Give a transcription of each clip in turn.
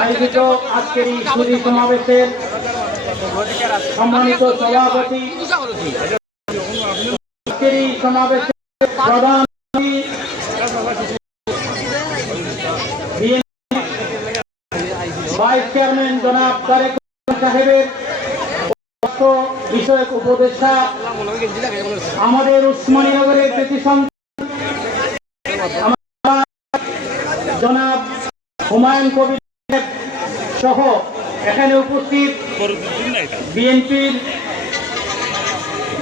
আয়োজিত আজকের এই সুদী সমাবেশের সম্মানিত সভাপতি। আজকের এই সমাবেশের প্রধান ভাইস চেয়ারম্যান জনাব তারেক সাহেবের বিষয়ক উপদেষ্টা আমাদের উসমানীনগরের জনাব হুমায়ুন কবির সহ এখানে উপস্থিত বিএনপির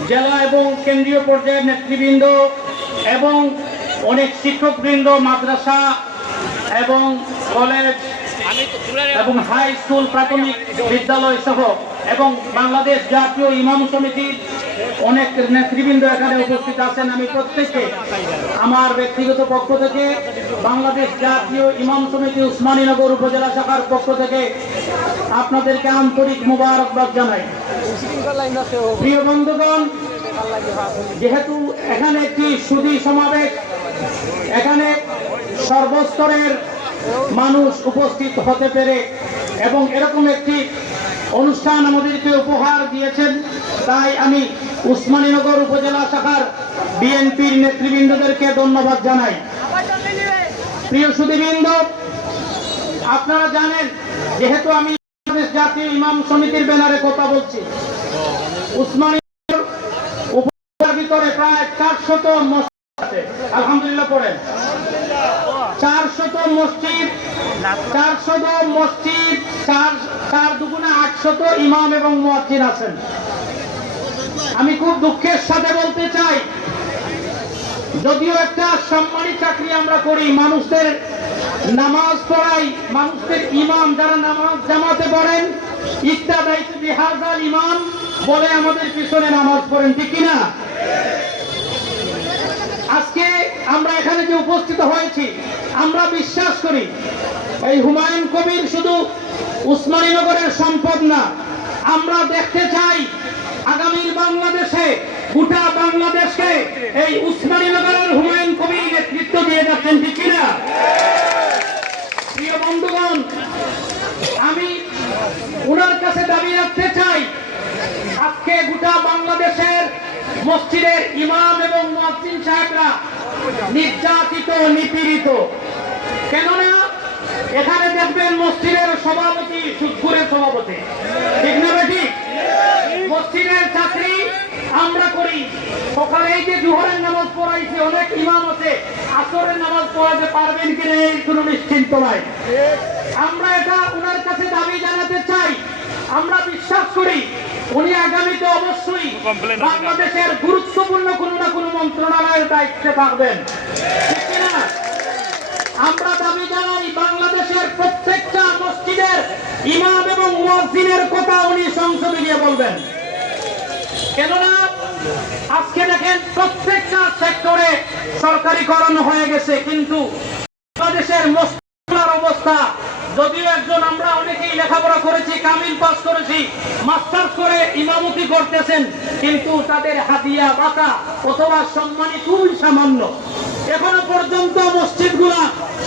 জেলা এবং কেন্দ্রীয় পর্যায়ের নেতৃবৃন্দ এবং অনেক শিক্ষকবৃন্দ, মাদ্রাসা এবং কলেজ এবং হাই স্কুল, প্রাথমিক বিদ্যালয় সহ এবং বাংলাদেশ জাতীয় ইমাম সমিতির অনেক নেতৃবৃন্দ এখানে উপস্থিত আছেন। আমি প্রত্যেককে আমার ব্যক্তিগত পক্ষ থেকে, বাংলাদেশ জাতীয় ইমাম সমিতি উসমানীনগর উপজেলা শাখার পক্ষ থেকে আপনাদেরকে আন্তরিক মুবারকবাদ জানাই। প্রিয় বন্ধুগণ, যেহেতু এখানে একটি সুদী সমাবেশ, এখানে সর্বস্তরের মানুষ উপস্থিত হতে পেরে এবং এরকম একটি অনুষ্ঠান আমাদেরকে উপহার দিয়েছেন, তাই আমি উসমানীনগর উপজেলা শাখার বিএনপির নেতৃবৃন্দদেরকে ধন্যবাদ জানাই। প্রিয় সুদীবৃন্দ আপনারা জানেন, যেহেতু আমি জাতীয় ইমাম সমিতির ব্যানারে কথা বলছি, উসমানীনগর উপজেলার ভিতরে প্রায় চারশত মসজিদ আছে। আলহামদুলিল্লাহ পড়েন। চারশত মসজিদ চারশত মসজিদ, চার চার দুগুণে আটশত ইমাম এবং মুয়াজ্জিন আছেন। আমি খুব দুঃখের সাথে বলতে চাই, যদিও একটা সম্মানী চাকরি আমরা করি, মানুষদের নামাজ পড়াই, মানুষদের ইমাম যারা নামাজ জামাতে পড়েন ইত্যাদাইতে বিহাজাল ইমাম বলে আমাদের পিছনে নামাজ পড়েন, ঠিক কিনা? আজকে আমরা এখানে যে উপস্থিত হয়েছি, আমরা বিশ্বাস করি, এই হুমায়ুন কবির শুধু উসমানীনগরের সম্পদ না, আমরা দেখতে চাই আগামীর বাংলাদেশে গোটা বাংলাদেশকে এই উসমানীনগরের হুমায়ুন কবির নেতৃত্ব দিয়ে যাচ্ছেন, ঠিক কিনা? প্রিয় বন্ধুগণ, আমি ওনার কাছে দাবি রাখতে চাই, আজকে গোটা বাংলাদেশের মসজিদের ইমাম এবং মুয়াজ্জিন সাহেবরা নির্যাতিত, নিপীড়িত। কেননা, এখানে দেখবেন মসজিদের সভাপতি সুদপুরের সভাপতি। ঠিক না বেটি? মসজিদের চাকরি আমরা করি। সকালে এই যে জোহরের নামাজ পড়াইছি, অনেক ইমাম আছে। আসরের নামাজ পড়াতে পারবেন কিনা এই কোনো নিশ্চিন্ত নাই। আমরা এটা ওনার কাছে দাবি জানাতে চাই। আমরা বিশ্বাস করি, উনি আগামীতে অবশ্যই বাংলাদেশের গুরুত্বপূর্ণ কোনো না কোনো মন্ত্রণালয়ের দায়িত্বে থাকবেন। আমরা দাবি জানাই, বাংলাদেশের প্রত্যেকটা মসজিদের ইমাম এবং মুয়াজ্জিনের কথা উনি সংসদে গিয়ে বলবেন কেননা আজকে দেখেন প্রত্যেকটা সেক্টরে সরকারিকরণ হয়ে গেছে, কিন্তু বাংলাদেশের মসজিদের অবস্থা, যদিও একজন আমরা অনেকেই লেখাপড়া করেছি, কামিল পাস করেছি, মাস্টার্স করে ইমামতি করতেছেন, কিন্তু তাদের হাদিয়া বাতা অথবা সম্মানী খুবই সামান্য। এখনও পর্যন্ত মসজিদগুলা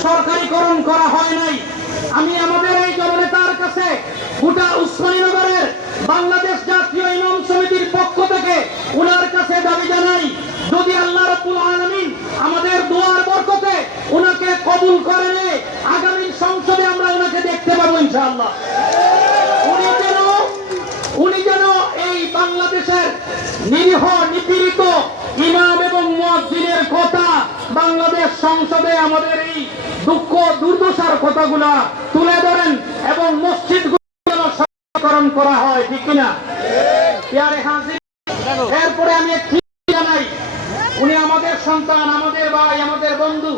সরকারিকরণ করা হয় নাই। আমি আমাদের এই জননেতার কাছে গোটা উসমানীনগরের বাংলাদেশ জাতীয় ইমাম সমিতির পক্ষ থেকে ওনার কাছে দাবি জানাই যদি আল্লাহ রাব্বুল আলামিন আমাদের দোয়ার বরকতে ওনাকে কবুল করে নে। আগামী সংসদে আমরা ওনাকে দেখতে পাবো ইনশাআল্লাহ। উনি যেন উনি যেন এই বাংলাদেশের নিরীহ, নিপীড়িত ইমাম এবং মুয়াজ্জিনের কথা বাংলাদেশ সংসদে আমাদের এই দুঃখ, দুর্দশার কথাগুলা তুলে ধরেন এবং মসজিদ সরকারকরণ করা হয়, ঠিক কিনা? এরপরে আমি জানাই। উনি আমাদের সন্তান, আমাদের ভাই, আমাদের বন্ধু।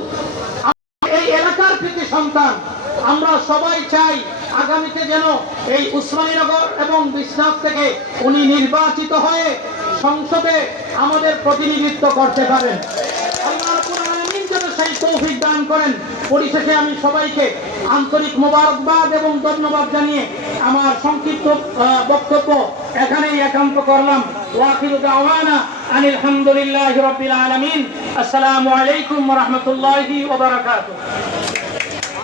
সন্তান। আমরা সবাই চাই আগামীতে যেন এই উসমানীনগর এবং বিশ্বনাথ থেকে উনি নির্বাচিত হয়ে সংসদে আমাদের প্রতিনিধিত্ব করতে পারেন। আমি সবাইকে আন্তরিক মোবারকবাদ এবং ধন্যবাদ জানিয়ে আমার সংক্ষিপ্ত বক্তব্য এখানেই একান্ত করলাম। ওয়াকিল আনিল আসসালামু আলাইকুম ধন্যবাদ